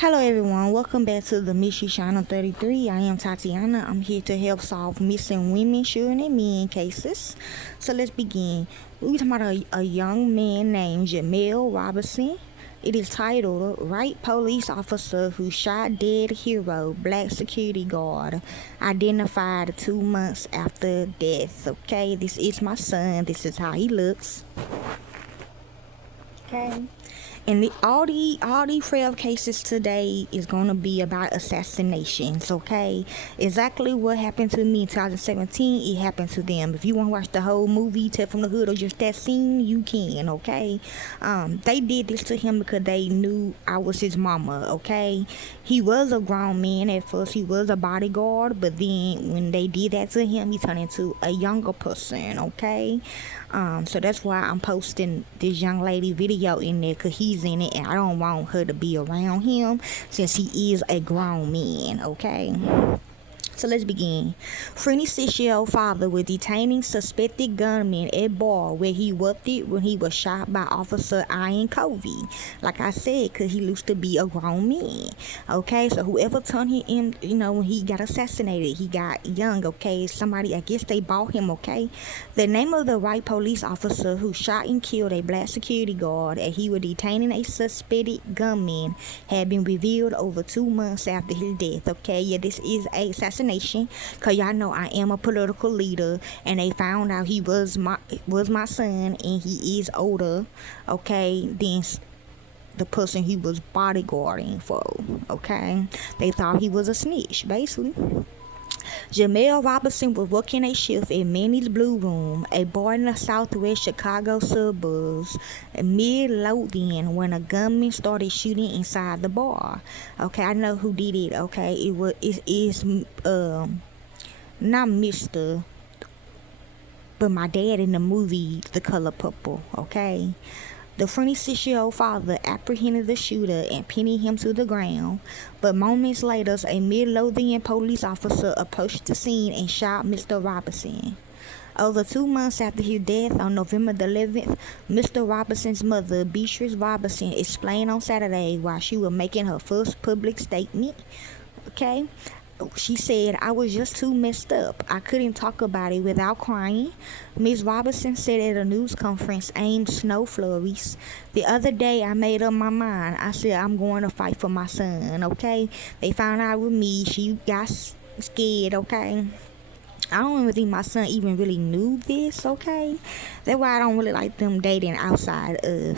Hello everyone, welcome back to the Mystery Channel 33. I am Tatiana. I'm here to help solve missing women, children, and men cases. So let's begin. We're talking about a young man named Jemal Roberson. It is titled Right Police Officer Who Shot Dead Hero Black Security Guard Identified 2 months after death. Okay, this is my son. This is how he looks. Okay. And all the frail cases today is gonna be about assassinations, okay? Exactly what happened to me in 2017, it happened to them. If you wanna watch the whole movie, Tell from the Hood, or just that scene, you can, okay? They did this to him because they knew I was his mama, okay? He was a grown man at first, he was a bodyguard, but then when they did that to him, he turned into a younger person, okay? So that's why I'm posting this young lady video in there, because he's in it and I don't want her to be around him since he is a grown man, okay? So let's begin. 26-year-old father was detaining suspected gunman at bar where he worked it when he was shot by Officer Ian Covey. Like I said, because he used to be a grown man. Okay, so whoever turned him in, when he got assassinated, he got young, okay? Somebody, I guess they bought him, okay? The name of the white police officer who shot and killed a black security guard and he was detaining a suspected gunman had been revealed over 2 months after his death, okay? Yeah, this is a assassination. Cause y'all know I am a political leader, and they found out he was my son, and he is older, okay, than the person he was bodyguarding for. Okay, they thought he was a snitch, basically. Jemal Roberson was working a shift at Manny's Blue Room, a bar in the southwest Chicago suburbs, mid-Lothian, when a gunman started shooting inside the bar. Okay, I know who did it. Okay, it is not Mr., but my dad in the movie The Color Purple. Okay. The 26-year-old father apprehended the shooter and pinned him to the ground, but moments later, a Midlothian police officer approached the scene and shot Mr. Roberson. Over 2 months after his death on November the 11th, Mr. Roberson's mother, Beatrice Roberson, explained on Saturday while she was making her first public statement. Okay? She said, "I was just too messed up. I couldn't talk about it without crying." Ms. Robertson said at a news conference aimed snow flurries. "The other day I made up my mind. I said I'm going to fight for my son, okay? They found out with me. She got scared, okay? I don't even think my son even really knew this, okay? That's why I don't really like them dating outside of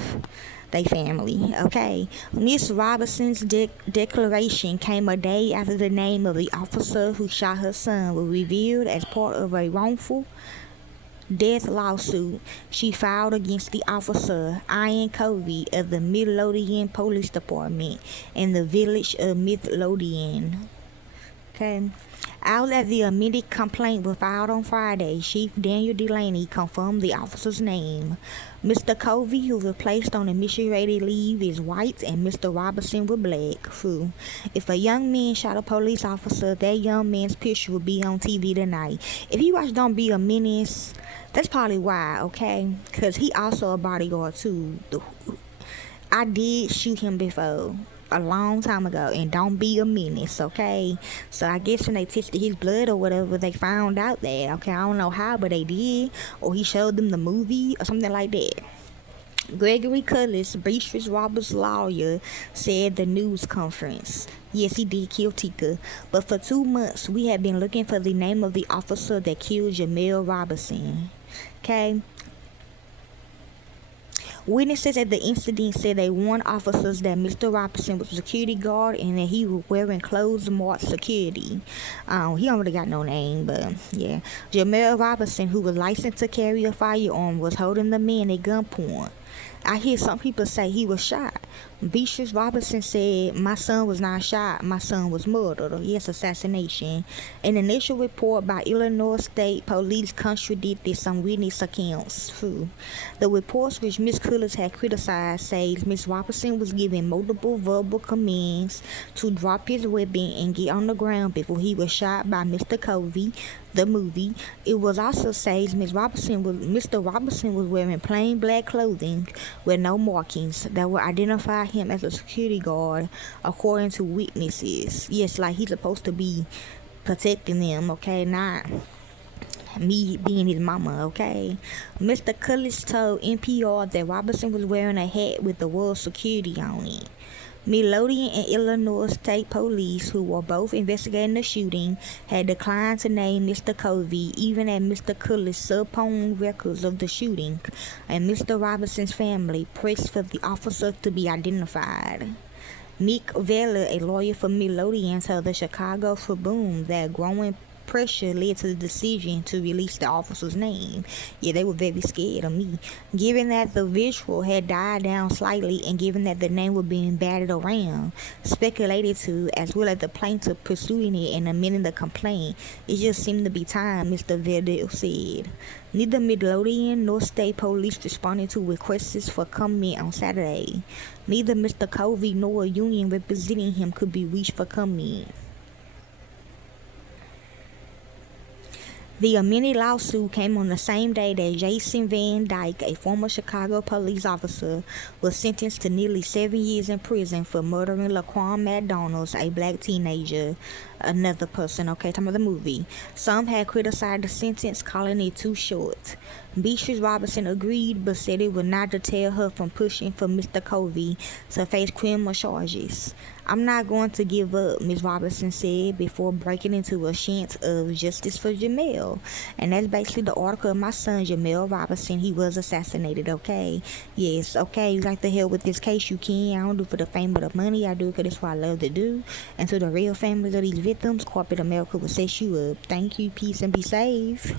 they family, okay? Miss Robertson's declaration came a day after the name of the officer who shot her son was revealed as part of a wrongful death lawsuit she filed against the officer Ian Covey of the Midlothian Police Department in the village of Midlothian. Okay. Out as the amended complaint was filed on Friday, Chief Daniel Delaney confirmed the officer's name. Mr. Covey, who was placed on administrative leave, is white, and Mr. Robertson was black. True. If a young man shot a police officer, that young man's picture will be on TV tonight. If you watch Don't Be a Menace, that's probably why, okay? Because he also a bodyguard, too. I did shoot him before. A long time ago, and Don't Be a Menace, okay? So I guess when they tested his blood or whatever, they found out that, okay, I don't know how, but they did, or he showed them the movie or something like that. Gregory Cullis, Beatrice Roberts' lawyer, said the news conference. Yes, he did kill Tika, but for 2 months we have been looking for the name of the officer that killed Jemal Roberson. Okay. Witnesses at the incident said they warned officers that Mr. Roberson was a security guard and that he was wearing clothes marked security. He don't really got no name, but yeah. Jemal Roberson, who was licensed to carry a firearm, was holding the man at gunpoint. I hear some people say he was shot. Beatrice Robertson said, "My son was not shot. My son was murdered." Yes, assassination. An initial report by Illinois State Police contradicted some witness accounts. The reports, which Ms. Cullis had criticized, says Ms. Robertson was given multiple verbal commands to drop his weapon and get on the ground before he was shot by Mr. Covey, the movie. It was also says Mr. Robertson was wearing plain black clothing with no markings that would identify him as a security guard, according to witnesses. Yes, like he's supposed to be protecting them, okay? Not me being his mama, okay? Mr. Cullis told NPR that Roberson was wearing a hat with the word security on it. Midlothian and Illinois State Police, who were both investigating the shooting, had declined to name Mr. Covey, even as Mr. Cullis subpoenaed records of the shooting, and Mr. Robertson's family pressed for the officer to be identified. Nick Veller, a lawyer for Midlothian, told the Chicago Tribune that growing pressure led to the decision to release the officer's name. Yeah, they were very scared of me. Given that the visual had died down slightly and given that the name was being batted around, speculated to, as well as the plaintiff pursuing it and amending the complaint, it just seemed to be time, Mr. Verdell said. Neither Midlothian nor state police responded to requests for comment on Saturday. Neither Mr. Covey nor a union representing him could be reached for comment. The amended lawsuit came on the same day that Jason Van Dyke, a former Chicago police officer, was sentenced to nearly 7 years in prison for murdering Laquan McDonald's, a black teenager. Another person, okay, talking about the movie. Some had criticized the sentence, calling it too short. Beatrice Roberson agreed, but said it would not deter her from pushing for Mr. Covey to face criminal charges. I'm not going to give up, Ms. Robertson said, before breaking into a chant of justice for Jemal. And that's basically the article of my son, Jemal Roberson. He was assassinated, okay? Yes, okay, you like to hell with this case, you can. I don't do it for the fame or the money. I do it because it's what I love to do. And to the real families of these victims, corporate America will set you up. Thank you, peace, and be safe.